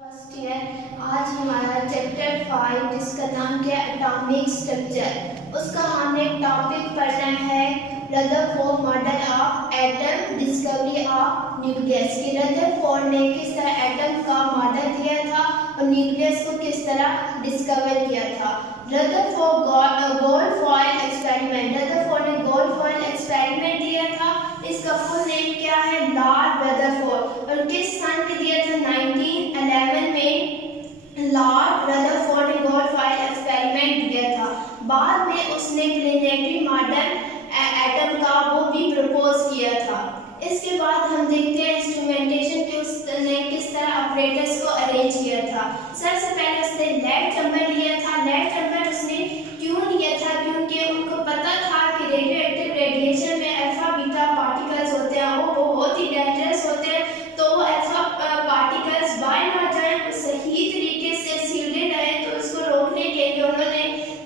First year. आज हमारा chapter 5 जिसका नाम क्या है एटॉमिक स्ट्रक्चर, उसका हमने टॉपिक पढ़ना है Rutherford model of atom, discovery of nucleus की रदरफोर्ड ने किस तरह एटम का मॉडल दिया था और न्यूक्लियस को किस तरह डिस्कवर किया था। Rutherford gold foil experiment, Rutherford ने गोल्ड फॉयल एक्सपेरिमेंट दिया था। इसका फुल नेम क्या है, लॉर्ड रदरफोर्ड, और किस सन में दिया था 1911 में लॉर्ड रदरफोर्ड ने गोल्ड फॉयल एक्सपेरिमेंट दिया था। बाद में उसने प्लेनेटरी मॉडल एटम का वो भी प्रपोज किया था। इसके बाद हम देखते हैं इंस्ट्रूमेंटेशन के उसने किस तरह ऑपरेटर्स को अरेंज किया था। सबसे पहले उसने लेड चैम्बर लिया था। लेड चैम्बर उसने क्यों लिया था, क्योंकि उनको पता था कि रेडियोएक्टिव रेडिएशन में अल्फा बीटा पार्टिकल्स होते हैं, वो बहुत ही डेंजरस होते हैं, तो वो अल्फा पार्टिकल्स बाहर ना जाए, वो सही तरीके से सील्डेड रहे, तो उसको रोकने के लिए उन्होंने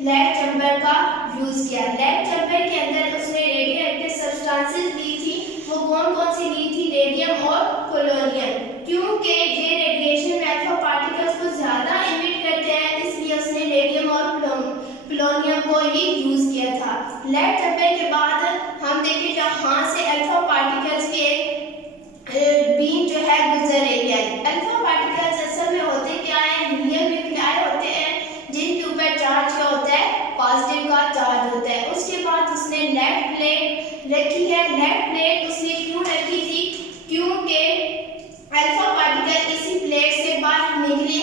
लेड चैम्बर का यूज किया। लेड चैम्बर के अंदर उसने रेडियोएक्टिव सब्सटेंसेस ली थी। वो कौन कौन सी ली थी, रेडियम और पोलोनियम, क्योंकि ये रेडिएशन में अल्फा पार्टिकल्स को ज्यादा इमिट करते हैं, इसलिए उसने रेडियम और पोलोनियम को ही यूज किया था। लेड चैम्बर के बाद हम देखें जहां से अल्फा पार्टिकल्स के बीम जो है गुजर रही है। अल्फा पार्टिकल्स असल में होते क्या है, हीलियम न्यूक्लियाई होते हैं जिनके ऊपर चार्ज क्या होता है, पॉजिटिव का चार्ज होता है। उसके बाद उसने लेड प्लेट रखी है। लेड प्लेट उसने क्यों रखी थी, क्योंकि अल्फा पार्टिकल इसी प्लेट से बाहर निकले,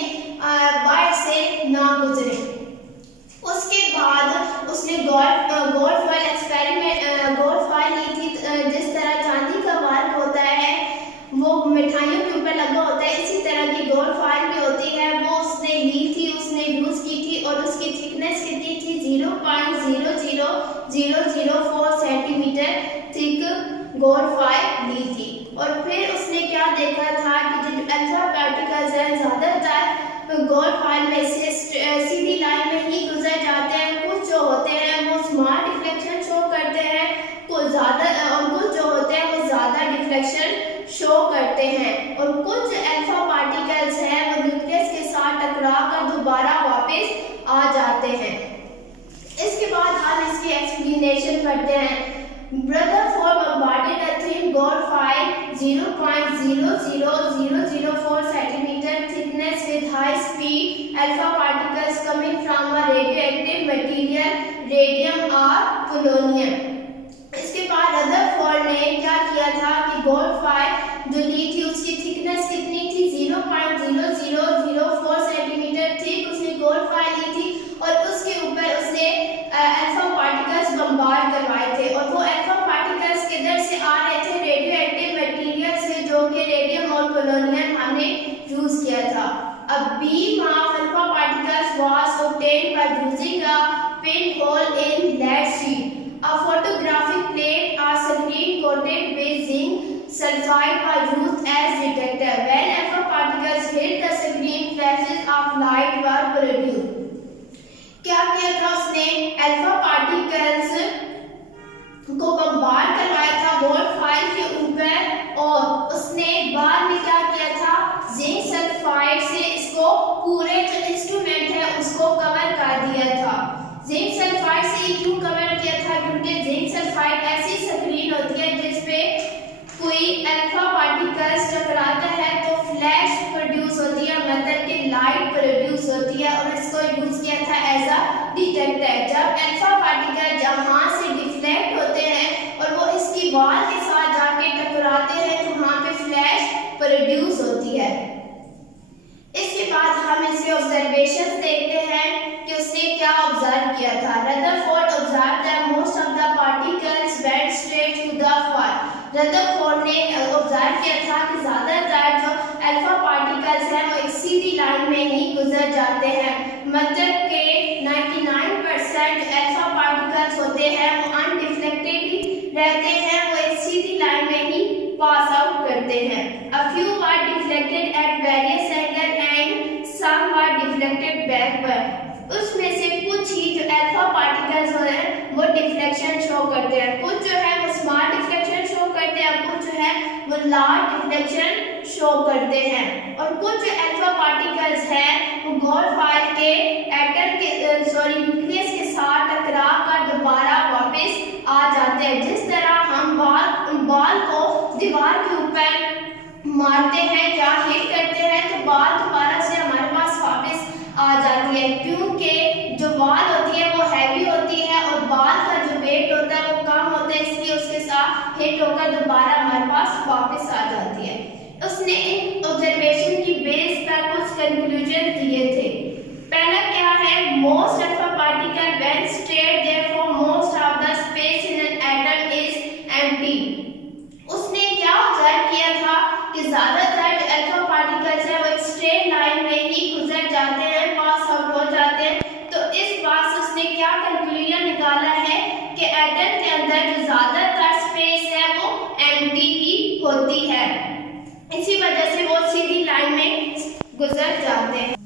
बाहर से ना गुजरे। उसके बाद उसने gold foil experiment gold foil ली थी। जिस तरह चांदी का वर्क होता है वो मिठाइयों के ऊपर लगा होता है, इसी तरह की गोल्ड फॉयल भी होती है, वो उसने ली थी, उसने यूज की थी, और उसकी थिकनेस कितनी थी, 0.00004 सेंटीमीटर थिक गोल्ड फॉयल ली थी। और फिर उसने क्या देखा था कि जो अल्फा पार्टिकल्स हैं ज्यादातर गोल्ड फॉयल में से सीधी लाइन में ही गुजर जाते हैं। कुछ जो होते हैं वो स्मॉल डिफ्लेक्शन शो करते हैं, कुछ ज्यादा, और कुछ जो होते हैं वो ज्यादा डिफ्लेक्शन शो करते हैं, और कुछ अल्फा पार्टिकल्स हैं वो न्यूक्लियस के साथ टकराकर दोबारा वापस आ जाते हैं। इसके बाद हम इसकी एक्सप्लेनेशन करते हैं। Rutherford bombarded a thin gold foil 0.00004 centimeter thickness with high speed alpha particles coming from a radioactive material, radium or polonium। इसके बाद रदरफोर्ड ने क्या किया था कि गोल्ड फॉयल जो ली थी उसकी थिकनेस कितनी थी, 0.0004 सेंटीमीटर थिक उसने गोल्ड फॉयल ली थी, और उसके ऊपर उसने अल्फा पार्टिकल्स बम्बार्ड करवाए थे, और वो अल्फा पार्टिकल्स किधर से आ रहे थे, रेडियोएक्टिव मटेरियल से, जो कि रेडियम और पोलोनियम हमने यूज किया था। A beam of alpha particles was obtained by using a pinhole in lead sheet. A photographic plate or screen coated with zinc sulfide was used as detector. When alpha particles hit the screen, flashes of light were produced. क्या किया था उसने, alpha particles को bombard करवाया था gold foil के ऊपर, और उसने बाद में क्या किया था, जिंक सल्फाइड से इसको पूरे जो इंस्ट्रूमेंट है उसको कवर कर दिया था। जिंक सल्फाइड से क्यों कवर किया था, क्योंकि जिंक सल्फाइड ऐसी स्क्रीन होती है जिसपे कोई अल्फा पार्टिकल्स टकराता है तो फ्लैश प्रोड्यूस होती है, मतलब कि लाइट प्रोड्यूस होती है, और इसको यूज किया था एज अ डिटेक्टर। जब अल्फा पार्टिकल जहां से डिफ्लेक्ट होते हैं और वो इसकी वॉल के साथ जाके टकराते हैं तो वहां पे फ्लैश प्रोड्यूस होती है। इसके बाद हम इसके ऑब्जर्वेशंस देखते हैं कि उसने क्या ऑब्जर्व किया था। Rutherford observe that most of the particles went straight to the foil. Rutherford ने ऑब्जर्व किया था कि ज्यादातर जो अल्फा पार्टिकल्स हैं वो एक सीधी लाइन में ही गुजर जाते हैं, मतलब कि 99% अल्फा पार्टिकल्स होते हैं वो अनडिफ्लेक्टेड रहते हैं, वो एक सीधी लाइन में ही पास आउट करते हैं। A few were deflected at various angle and some were deflected backward. उसमें से कुछ ही जो अल्फा पार्टिकल्स होते हैं वो डिफ्लेक्शन शो करते हैं, कुछ जो है वो स्मॉल डिफ्लेक्शन शो करते हैं, कुछ जो है वो लार्ज डिफ्लेक्शन शो करते हैं। और कुछ जो अल्फा पार्टिकल्स हैं वो गोल्ड के एटम के न्यूक्लियस के साथ टकरा कर दोबारा वापस आ जाते हैं। जिस तरह हम बाल को दीवार के ऊपर मारते हैं या हिट करते हैं तो बाल दोबारा से हमारे पास वापस आ जाती है, क्योंकि जो बाल होती है वो हैवी होती है और बाल का जो वेट होता है वो कम होता है, इसलिए उसके साथ हिट होकर दोबारा हमारे पास वापस आ जाती है। उसने इन ऑब्जर्वेशन की बेस पर कुछ कंक्लूजन दिए थे। पहला क्या है, most alpha particle when state therefore most of the space in an atom is empty. उसने क्या ऑब्जर्व किया था कि ज्यादातर जो अल्फा पार्टिकल्स है वो एक स्ट्रेट लाइन में ही गुजर जाते हैं, पास आउट हो जाते हैं। तो इस बात से उसने क्या कंक्लूजन निकाला है कि एटम के अंदर जो ज्यादातर स्पेस है वो एम्प्टी ही होती है, इसी वजह से वो सीधी लाइन में गुजर जाते हैं।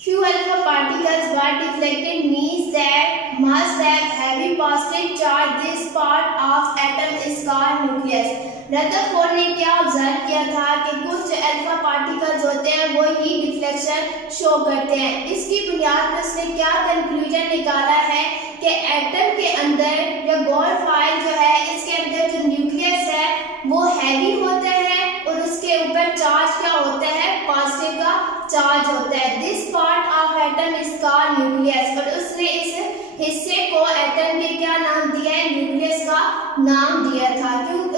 Few alpha particles were deflected means that must have heavy positive charge. This part of atom is called nucleus. Rutherford ने क्या ऑब्जर्व किया था कि कुछ अल्फा पार्टिकल्स होते हैं वो ही डिफ्लेक्शन शो करते हैं। इसकी बुनियाद पर उसने क्या कंक्लूजन निकाला है कि एटम के अंदर या गोल्ड फाइल जो है इसके अंदर जो न्यूक्लियस है वो हैवी होता है और उसके ऊपर चार्ज क्या होता है, पॉजिटिव का चार्ज होता है। This part of atom is called nucleus. और उसने इस हिस्से को एटम के क्या नाम दिया है, न्यूक्लियस का नाम दिया था। क्यों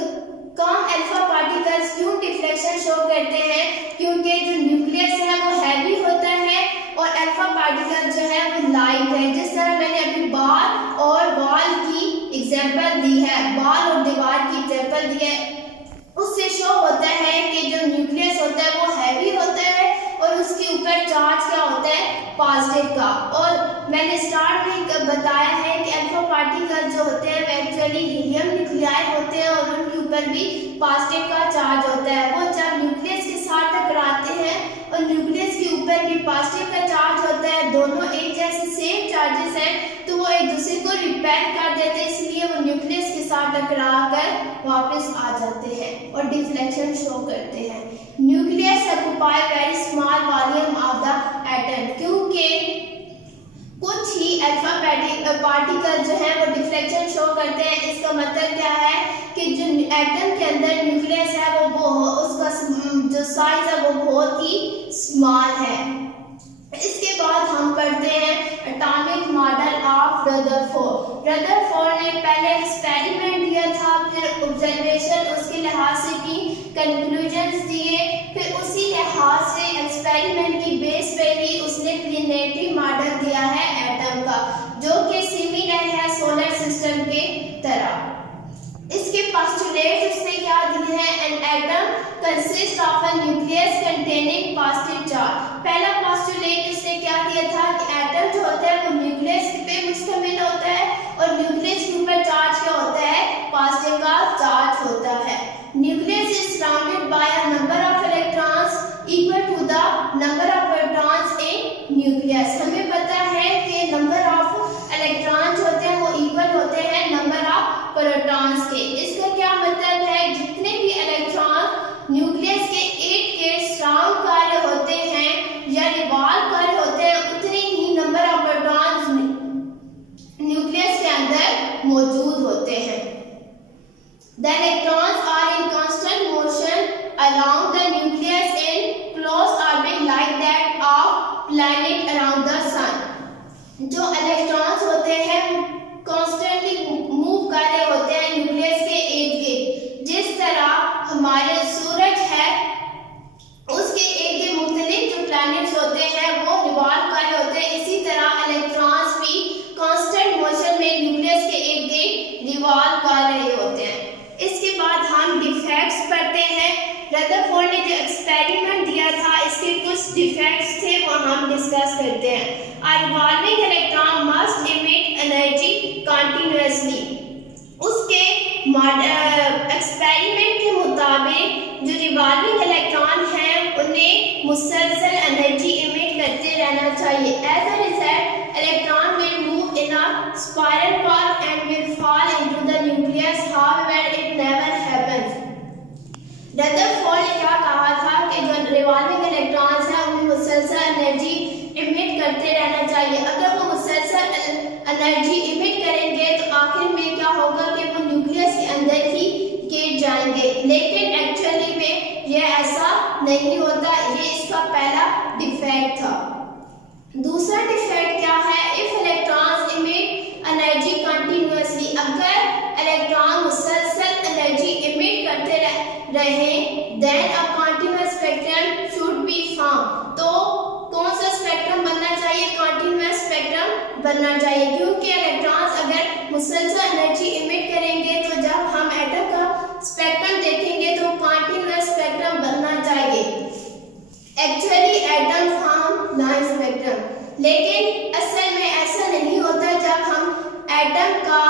कम अल्फा पार्टिकल्स क्यों डिफ्लेक्शन शो करते हैं, क्योंकि जो न्यूक्लियस है वो हैवी होता है और अल्फा पार्टिकल जो है वो लाइट है। जिस तरह मैंने अभी बाल और वॉल की एग्जांपल दी है, बाल और दीवार की एग्जांपल दी है, उससे शो होता है कि जो न्यूक्लियस होता है वो हैवी होता है और उसके ऊपर चार्ज क्या होता है, पॉजिटिव का। और मैंने स्टार्ट में बताया है कि अल्फा पार्टिकल जो होते हैं वो एक्चुअली हीलियम न्यूक्लियाई होते हैं और उनके ऊपर भी पॉजिटिव का चार्ज होता है। वो जब न्यूक्लियस के साथ टकराते हैं और न्यूक्लियस के ऊपर भी पॉजिटिव का चार्ज होता है, दोनों एक जैसे सेम चार्जेस हैं, तो वो एक दूसरे को रिपेल कर देते हैं, इसलिए वो न्यूक्लियस के साथ टकरा कर वापस आ जाते हैं और डिफ्लेक्शन शो करते हैं। Nucleus occupy very small volume of the atom, क्योंकि कुछ ही अल्फा पार्टिकल जो है वो डिफ्लेक्शन शो करते हैं। इसका मतलब क्या है कि जो एटम के अंदर न्यूक्लियस है वो उसका जो साइज है वो बहुत ही स्मॉल है। इसके बाद हम पढ़ते हैं atomic model of Rutherford. Rutherford ने पहले एक्सपेरिमेंट दिया था, फिर ऑब्जर्वेशन उसके लिहाज से की, कंक्लूजन्स दिए, फिर उसी लिहाज से एक्सपेरिमेंट की बेस पे ही उसने प्लेनेटरी मॉडल दिया है एटम का, जो कि सिमिलर है सोलर सिस्टम के तरह। इसके पोस्टुलेट्स उसने क्या दिए हैं, an atom consist of a nucleus containing positive charge. पहला पोस्टुलेट उसने क्या दिया था कि एटम जो होता है वो न्यूक्लियस पे मुश्तमिल होता है और न्यूक्लियस के ऊपर चार्ज क्या होता है, पॉजिटिव का चार्ज होता है। Nucleus is surrounded by a number of electrons equal to the number of protons in nucleus. हमें पता है कि नंबर ऑफ इलेक्ट्रॉन्स होते हैं वो इक्वल होते हैं नंबर ऑफ प्रोटॉन्स के। इसका क्या मतलब है, जितने भी इलेक्ट्रॉन न्यूक्लियस के इर्द गिर्द सराउंड कर रहे होते हैं या रिवॉल्व कर रहे होते हैं, उतने ही नंबर ऑफ प्रोटॉन्स न्यूक्लियस के अंदर मौजूद होते हैं। The electrons are in constant motion along the nucleus in close orbit like that of planet around the sun. जो इलेक्ट्रॉन्स होते हैं कॉन्स्टेंटली मूव कर रहे होते हैं न्यूक्लियस के इर्द गिर्द। जिस तरह हमारे सूरज है उसके इर्द गिर्द मुख्तलिफ जो प्लैनेट्स होते हैं वो रिवॉल्व कर रहे होते हैं, इसी तरह इलेक्ट्रॉन्स भी कांस्टेंट मोशन में न्यूक्लियस के इर्द गिर्द रिवॉल्व कर रहे होते हैं। इसके बाद हम डिफेक्ट्स पढ़ते हैं। रदरफोर्ड ने जो एक्सपेरिमेंट दिया था इसके कुछ डिफेक्ट्स थे वो हम डिस्कस करते हैं। A revolving electron must emit energy continuously. उसके एक्सपेरिमेंट के मुताबिक जो रिवॉल्विंग इलेक्ट्रॉन हैं उन्हें मुसलसल एनर्जी इमिट करते रहना चाहिए। As a result, electron will move in a spiral path and will fall into the nucleus. However, it never happens. नहीं होता। ये इसका पहला डिफेक्ट था। दूसरा डिफेक्ट क्या है? If electrons emit energy continuously, अगर इलेक्ट्रॉन मुसलसल एनर्जी इमिट करते रहे, then a continuous spectrum should be form. तो कौन सा स्पेक्ट्रम बनना चाहिए? कंटीन्यूअस स्पेक्ट्रम बनना चाहिए, क्योंकि इलेक्ट्रॉन्स अगर मुसलसल एनर्जी इमिट करेंगे तो जब हम एटम का स्पेक्ट्रम देखेंगे तो कंटीन्यूअस स्पेक्ट्रम बनना चाहिए। Actually atom form line spectrum, लेकिन असल में ऐसा नहीं होता। जब हम एटम का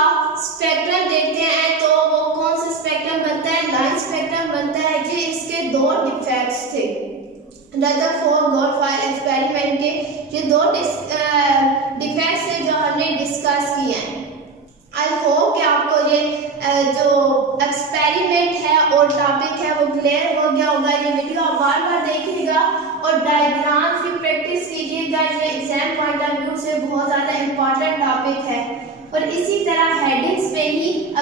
स्पेक्ट्रम देखते हैं तो वो कौन सा स्पेक्ट्रम बनता है? लाइन स्पेक्ट्रम बनता है। ये इसके दो डिफेक्ट्स थे रदरफोर्ड गोल्डफायर एक्सपेरिमेंट के। ये दो डिफेक्ट्स थे जो हमने डिस्कस किए हैं। आई होप कि आपको ये जो एक्सपेरिमेंट है और टॉपिक है वो क्लियर हो गया होगा। ये वीडियो आप बार बार देखिएगा और डायग्राम्स की प्रैक्टिस कीजिएगा। ये एग्जाम पॉइंट ऑफ व्यू से बहुत ज़्यादा इम्पोर्टेंट टॉपिक है और इसी तरह हेडिंग्स पे ही